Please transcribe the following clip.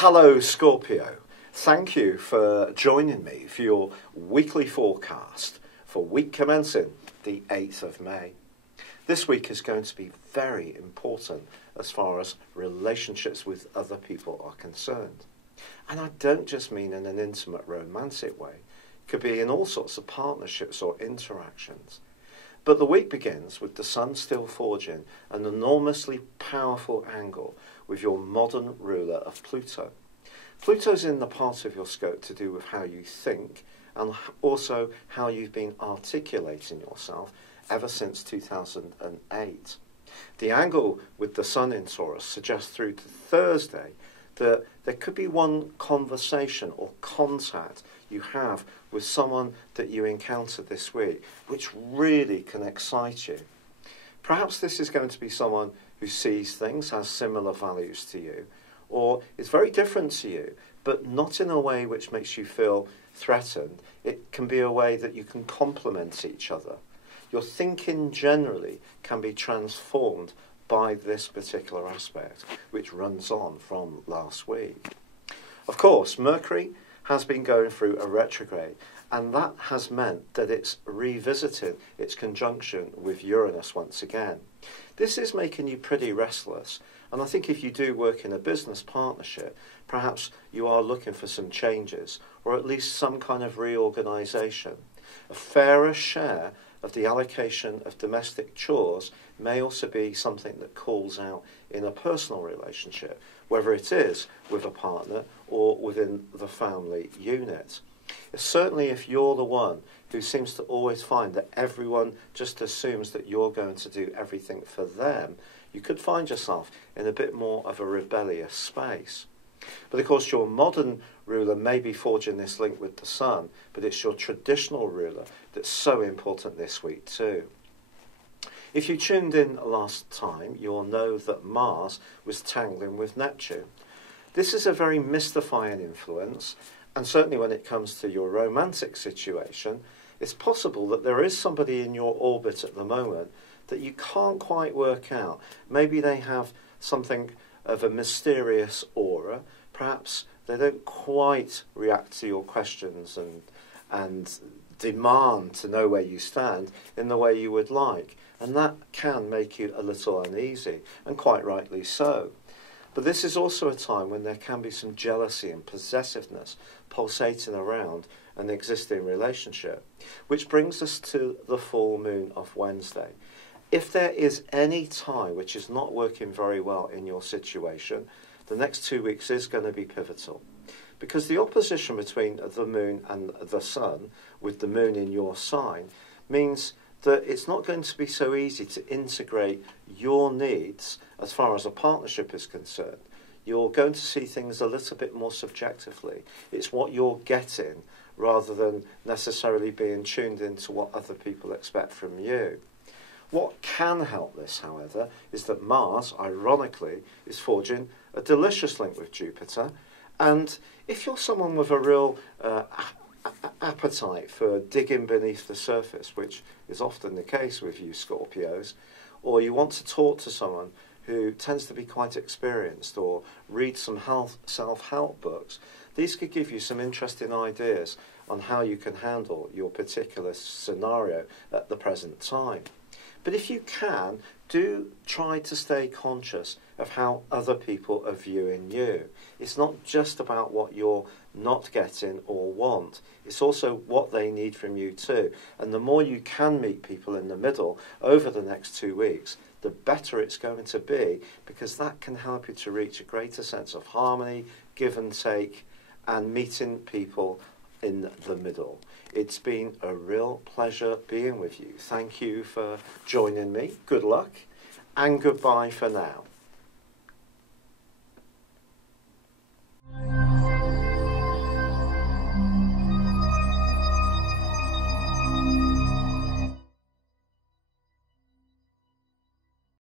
Hello Scorpio, thank you for joining me for your weekly forecast for week commencing the 8th of May. This week is going to be very important as far as relationships with other people are concerned. And I don't just mean in an intimate romantic way, it could be in all sorts of partnerships or interactions. But the week begins with the Sun still forging an enormously powerful angle with your modern ruler of Pluto. Pluto's in the part of your scope to do with how you think and also how you've been articulating yourself ever since 2008. The angle with the Sun in Taurus suggests through to Thursday that there could be one conversation or contact you have with someone that you encounter this week, which really can excite you. Perhaps this is going to be someone who sees things, has similar values to you, or is very different to you, but not in a way which makes you feel threatened. It can be a way that you can complement each other. Your thinking generally can be transformed by this particular aspect, which runs on from last week. Of course, Mercury has been going through a retrograde, and that has meant that it's revisited its conjunction with Uranus once again. This is making you pretty restless, and I think if you do work in a business partnership, perhaps you are looking for some changes, or at least some kind of reorganisation. A fairer share of the allocation of domestic chores may also be something that calls out in a personal relationship, whether it is with a partner or within the family unit. Certainly if you're the one who seems to always find that everyone just assumes that you're going to do everything for them, you could find yourself in a bit more of a rebellious space. But of course your modern ruler may be forging this link with the Sun, but it's your traditional ruler that's so important this week too. If you tuned in last time, you'll know that Mars was tangling with Neptune. This is a very mystifying influence, and certainly when it comes to your romantic situation, it's possible that there is somebody in your orbit at the moment that you can't quite work out. Maybe they have something of a mysterious aura. Perhaps they don't quite react to your questions and demand to know where you stand in the way you would like. And that can make you a little uneasy, and quite rightly so. But this is also a time when there can be some jealousy and possessiveness pulsating around an existing relationship, which brings us to the full moon of Wednesday. If there is any tie which is not working very well in your situation, the next 2 weeks is going to be pivotal. Because the opposition between the moon and the Sun, with the moon in your sign, means that it's not going to be so easy to integrate your needs as far as a partnership is concerned. You're going to see things a little bit more subjectively. It's what you're getting rather than necessarily being tuned into what other people expect from you. What can help this, however, is that Mars, ironically, is forging a delicious link with Jupiter. And if you're someone with a real appetite for digging beneath the surface, which is often the case with you Scorpios, or you want to talk to someone who tends to be quite experienced or read some self-help books, these could give you some interesting ideas on how you can handle your particular scenario at the present time. But if you can, do try to stay conscious of how other people are viewing you. It's not just about what you're not getting or want. It's also what they need from you too. And the more you can meet people in the middle over the next 2 weeks, the better it's going to be, because that can help you to reach a greater sense of harmony, give and take, and meeting people in the middle. It's been a real pleasure being with you. Thank you for joining me. Good luck and goodbye for now.